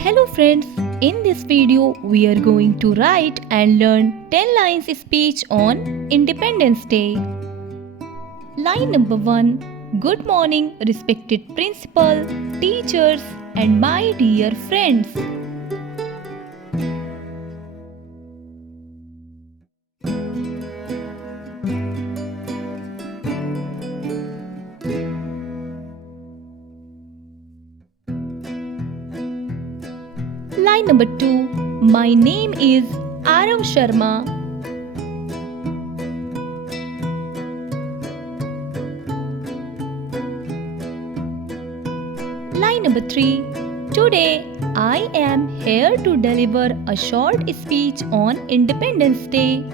Hello friends, in this video we are going to write and learn 10 lines speech on Independence Day. Line number 1. Good morning respected principal, teachers and my dear friends. Line number 2. My name is Arav Sharma. Line number 3. Today I am here to deliver a short speech on Independence Day.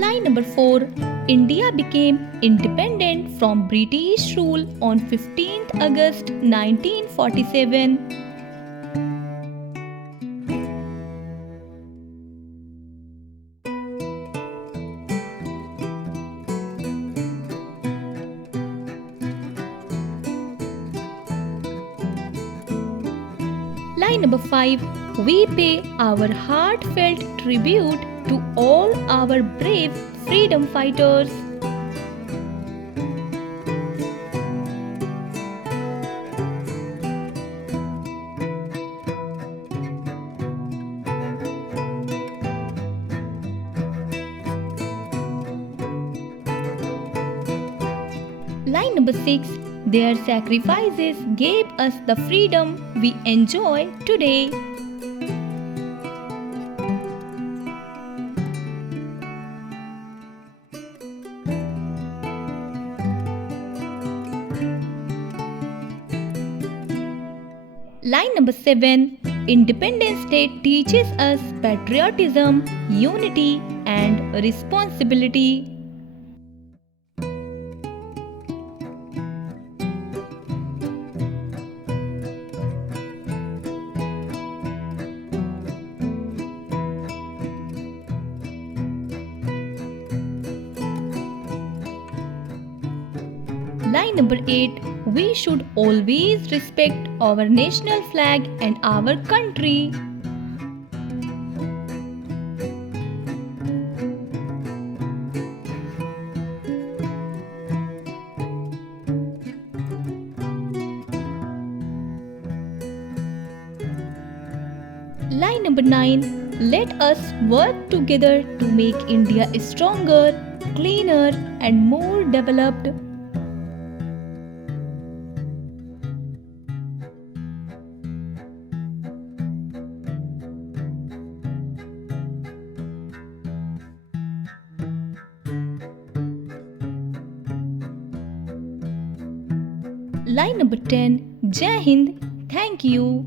Line number 4. India became independent from British rule on 15th August 1947. Line number 5. We pay our heartfelt tribute to all our brave freedom fighters. Line number 6. Their sacrifices gave us the freedom we enjoy today. Line number 7. Independence Day teaches us patriotism, unity and responsibility. Line number 8. We should always respect our national flag and our country. Line number 9. Let us work together to make India stronger, cleaner and more developed. Line number 10. Jai Hind, thank you.